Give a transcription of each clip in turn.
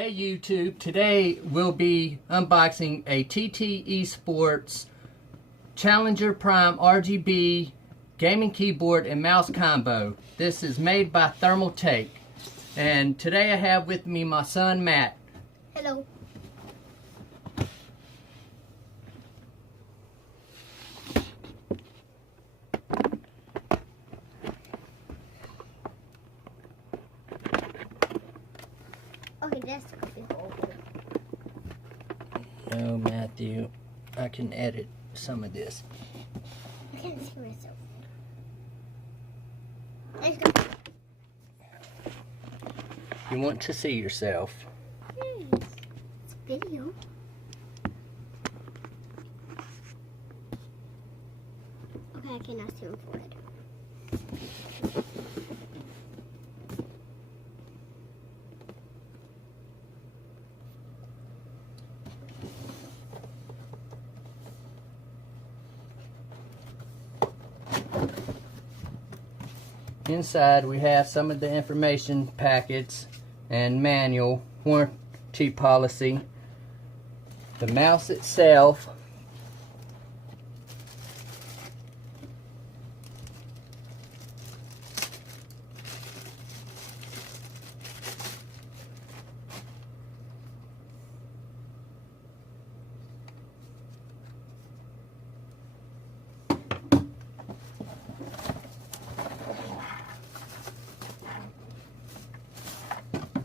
Hey YouTube, today we'll be unboxing a TT eSports Challenger Prime RGB gaming keyboard and mouse combo. This is made by Thermaltake. And today I have with me my son Matt. Hello. Okay, that's the whole. No, Matthew, I can edit some of this. I can't see myself. Let's go. You want to see yourself. It's a video. Okay, I cannot see my forehead. Inside we have some of the information packets and manual, warranty policy, the mouse itself,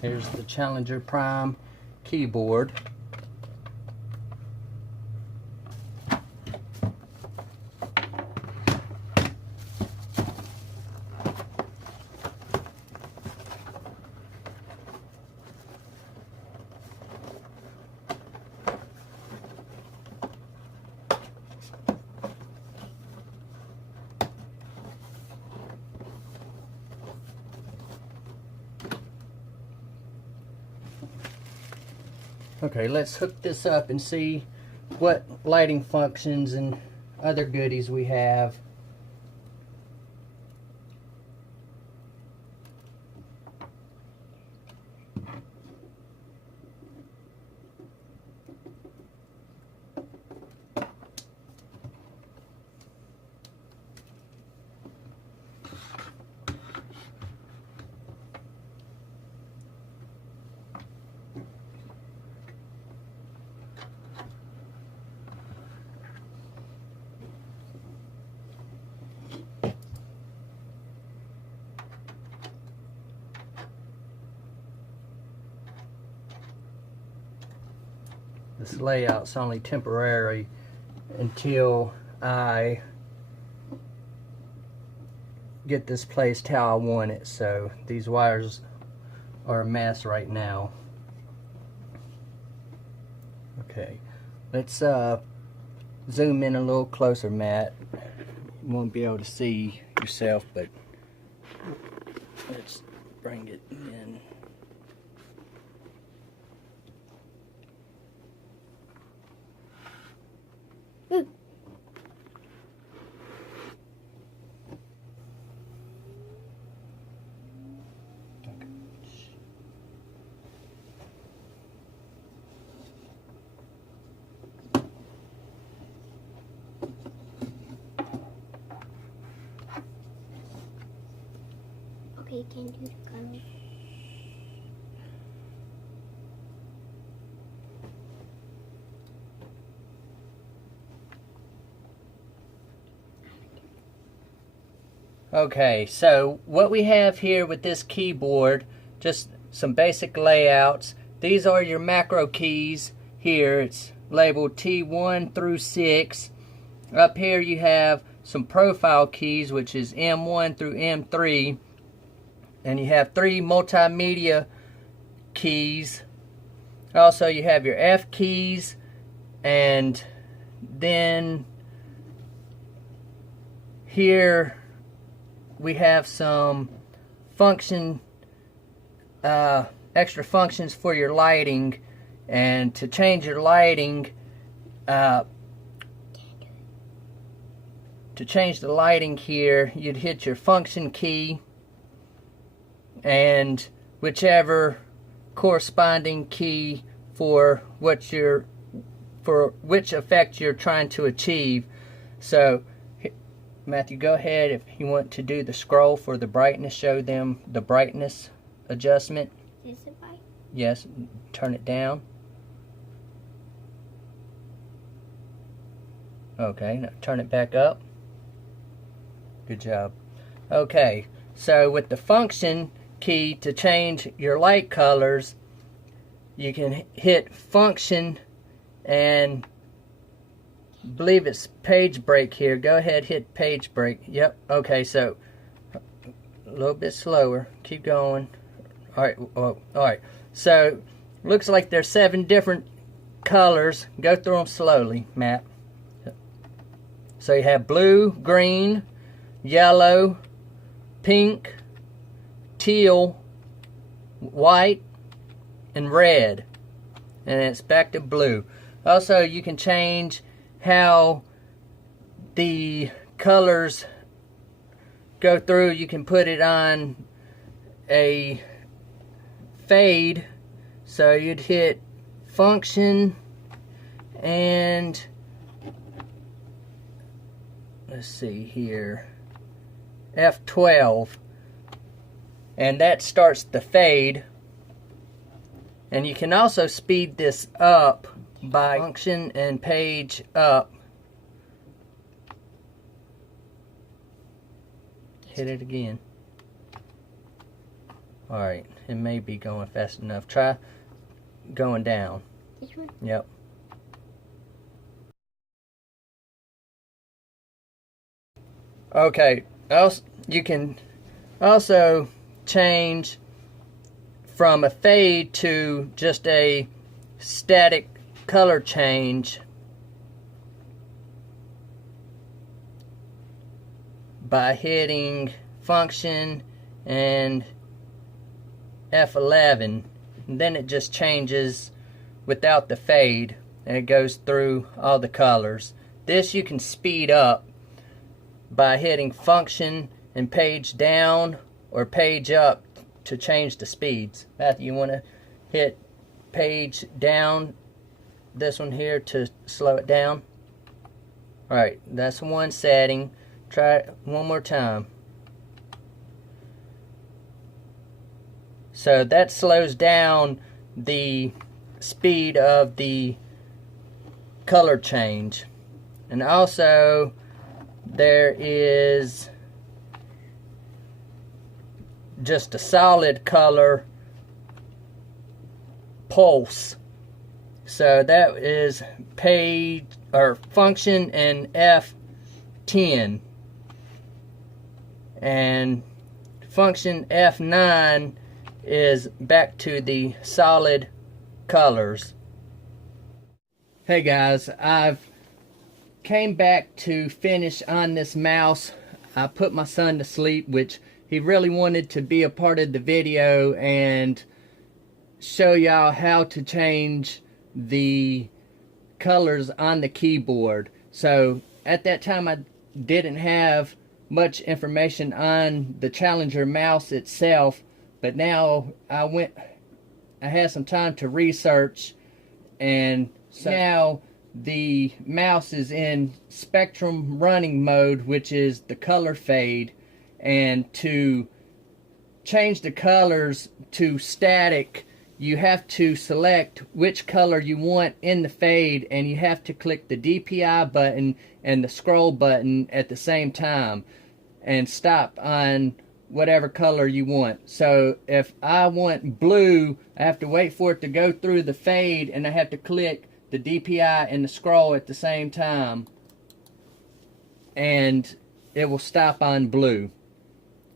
here's the Challenger Prime keyboard. Okay, let's hook this up and see what lighting functions and other goodies we have. This layout's only temporary until I get this placed how I want it, so these wires are a mess right now. Okay, let's zoom in a little closer, Matt. You won't be able to see yourself, but let's bring it in. Okay, can do the color. Okay, so what we have here with this keyboard, just some basic layouts. These are your macro keys here. It's labeled T1 through 6. Up here you have some profile keys, which is M1 through M3. And you have 3 multimedia keys. Also you have your F keys, and then here we have some extra functions for your lighting. And to change your lighting, to change the lighting here, you'd hit your function key, and whichever corresponding key for which effect you're trying to achieve. So Matthew, go ahead if you want to do the scroll for the brightness. Show them the brightness adjustment. Is it bright? Yes, turn it down. Okay, now turn it back up. Good job. Okay, so with the function key to change your light colors, you can hit function and I believe it's page break here. Go ahead, hit page break. Yep, okay, so a little bit slower. Keep going. Alright, so looks like there's 7 different colors. Go through them slowly, Matt. So you have blue, green, yellow, pink, teal, white, and red. And it's back to blue. Also, you can change how the colors go through. You can put it on a fade. So you'd hit function and let's see here, F12, and that starts the fade. And you can also speed this up by function and page up. Hit it again. Alright, it may be going fast enough. Try going down. This one? Yep. Okay, you can also change from a fade to just a static color change by hitting function and F11, and then it just changes without the fade and it goes through all the colors. This you can speed up by hitting function and page down or page up to change the speeds. Matthew, you want to hit page down, this one here, to slow it down? Alright, that's one setting. Try it one more time. So that slows down the speed of the color change. And also there is just a solid color pulse. So that is page or function and F10, and function F9 is back to the solid colors. Hey guys, I've came back to finish on this mouse. I put my son to sleep, which he really wanted to be a part of the video and show y'all how to change the colors on the keyboard. So at that time I didn't have much information on the Challenger mouse itself, but now I had some time to research, and so now the mouse is in spectrum running mode, which is the color fade. And to change the colors to static, you have to select which color you want in the fade, and you have to click the DPI button and the scroll button at the same time and stop on whatever color you want. So if I want blue, I have to wait for it to go through the fade, and I have to click the DPI and the scroll at the same time, and it will stop on blue.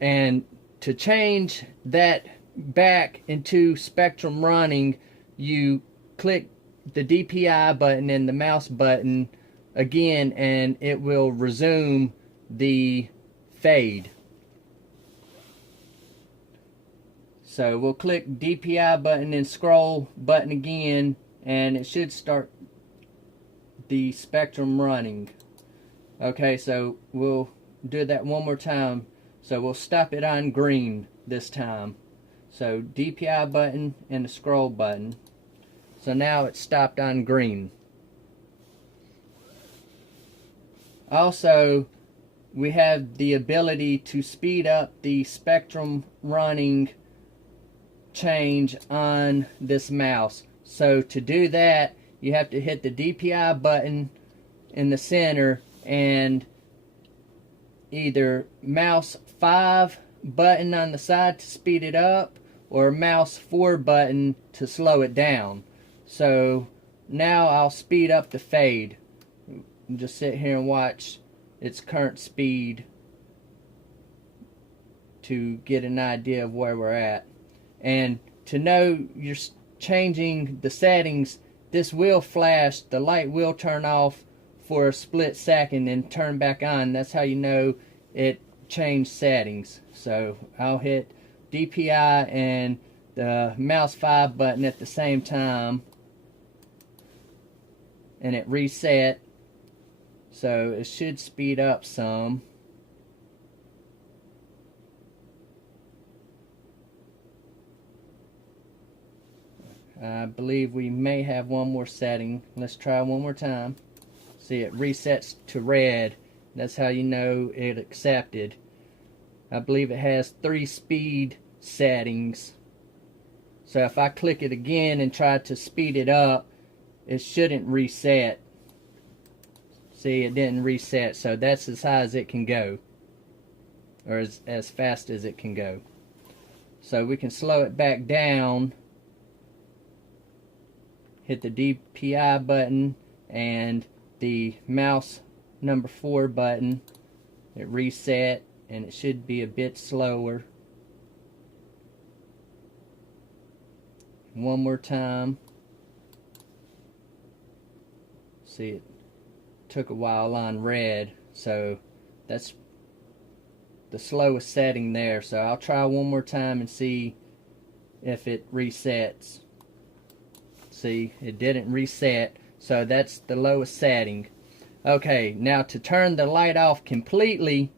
And to change that back into spectrum running, you click the DPI button and the mouse button again, and it will resume the fade. So we'll click DPI button and scroll button again, and it should start the spectrum running. Okay, so we'll do that one more time. So we'll stop it on green this time. So DPI button and the scroll button. So now it's stopped on green. Also, we have the ability to speed up the spectrum running change on this mouse. So to do that, you have to hit the DPI button in the center and either mouse 5 button on the side to speed it up, or mouse 4 button to slow it down. So now I'll speed up the fade. Just sit here and watch its current speed to get an idea of where we're at. And to know you're changing the settings, this will flash, the light will turn off for a split second and turn back on. That's how you know it changed settings. So I'll hit DPI and the mouse 5 button at the same time, and it reset. So it should speed up some. I believe we may have one more setting. Let's try one more time. See, it resets to red. That's how you know it accepted. I believe it has 3 speed settings. So if I click it again and try to speed it up, it shouldn't reset. See, it didn't reset, so that's as high as it can go, or as fast as it can go. So we can slow it back down, hit the DPI button and the mouse number 4 button. It reset, and it should be a bit slower. One more time. See, it took a while on red, so that's the slowest setting there. So I'll try one more time and see if it resets. See, it didn't reset, so that's the lowest setting. Okay, now to turn the light off completely,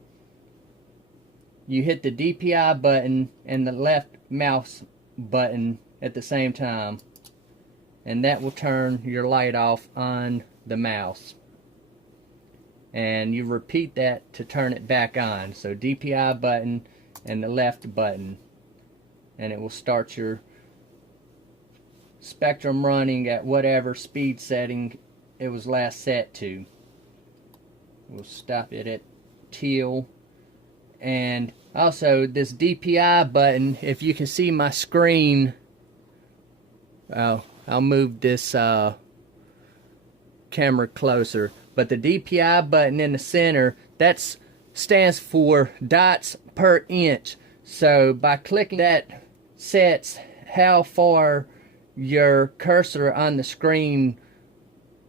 you hit the DPI button and the left mouse button at the same time, and that will turn your light off on the mouse. And you repeat that to turn it back on. So DPI button and the left button, and it will start your spectrum running at whatever speed setting it was last set to. We'll stop it at teal. And also this DPI button, if you can see my screen, I'll move this camera closer. But the DPI button in the center, that stands for dots per inch. So by clicking that sets how far your cursor on the screen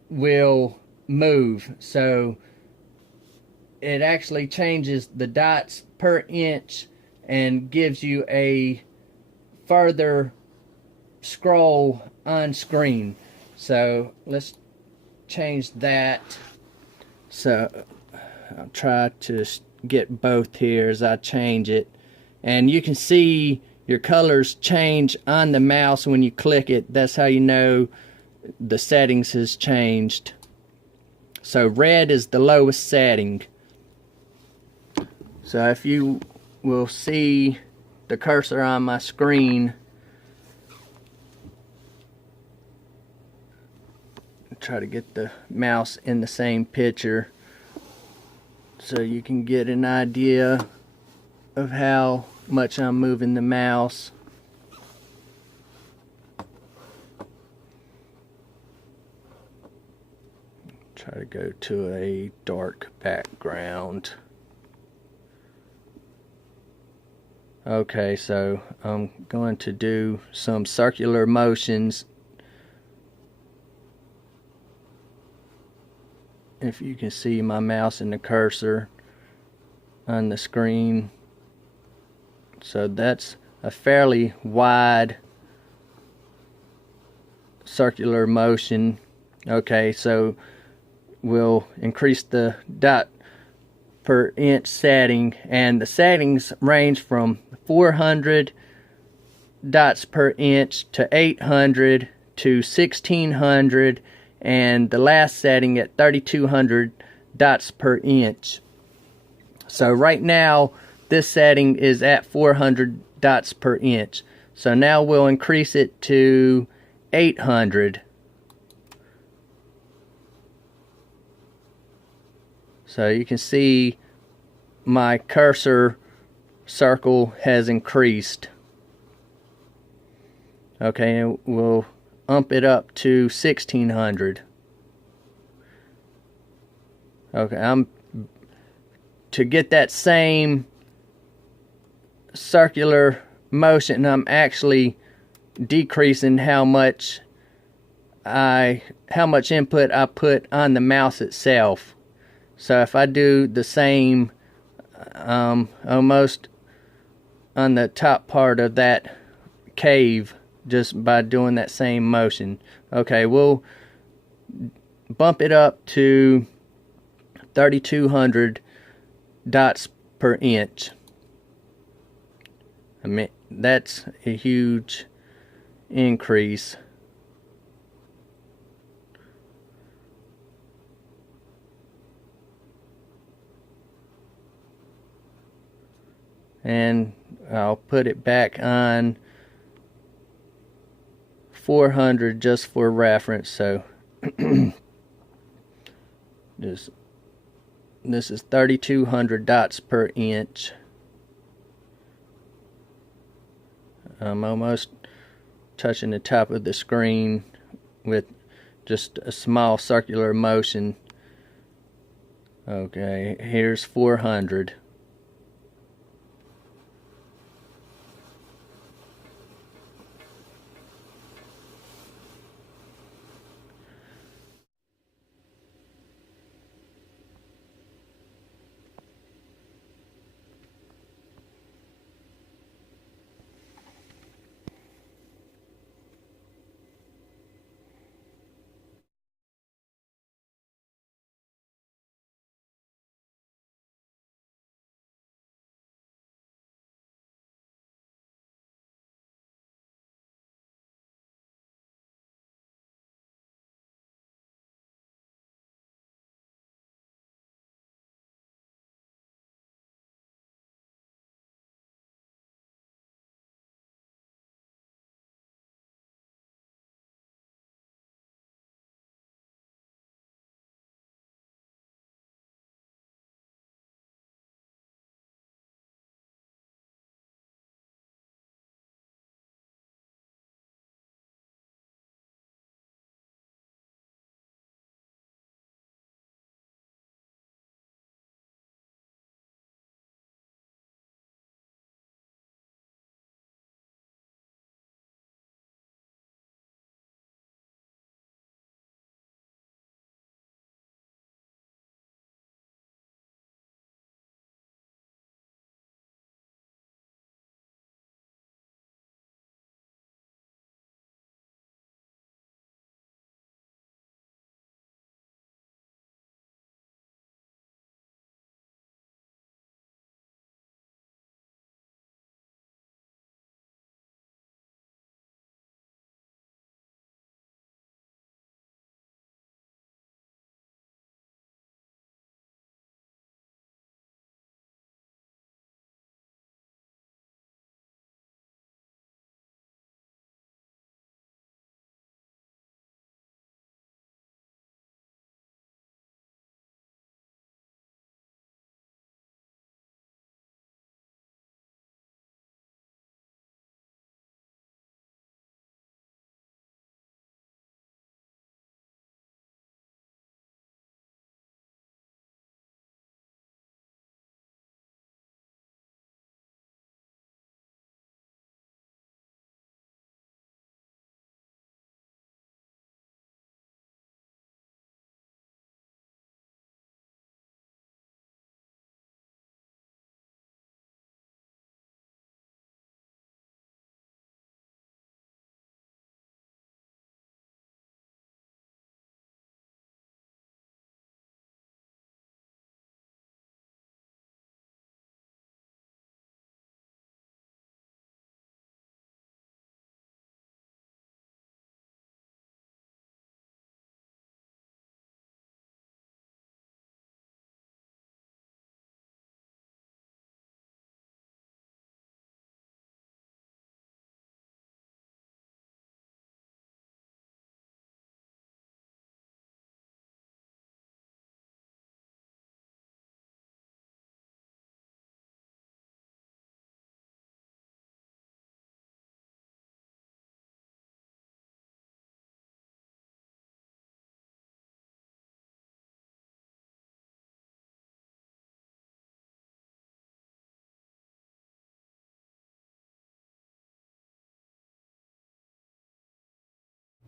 will move. So it actually changes the dots per inch and gives you a further scroll on screen. So let's change that. So I'll try to get both here as I change it, and you can see your colors change on the mouse when you click it. That's how you know the settings has changed. So red is the lowest setting. So if you will see the cursor on my screen, try to get the mouse in the same picture so you can get an idea of how much I'm moving the mouse. Try to go to a dark background. Okay, so I'm going to do some circular motions. If you can see my mouse and the cursor on the screen. So that's a fairly wide circular motion. Okay, so we'll increase the dot per inch setting, and the settings range from 400 dots per inch to 800 to 1600, and the last setting at 3200 dots per inch. So right now this setting is at 400 dots per inch. So now we'll increase it to 800. So you can see my cursor circle has increased. Okay, and we'll ump it up to 1600. Okay, to get that same circular motion, I'm actually decreasing how much input I put on the mouse itself. So if I do the same almost on the top part of that cave, just by doing that same motion. Okay, we'll bump it up to 3200 dots per inch. I mean, that's a huge increase. And I'll put it back on 400 just for reference. So this is 3200 dots per inch. I'm almost touching the top of the screen with just a small circular motion. Okay, here's 400.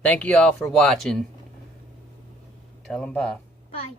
Thank you all for watching. Tell them bye. Bye.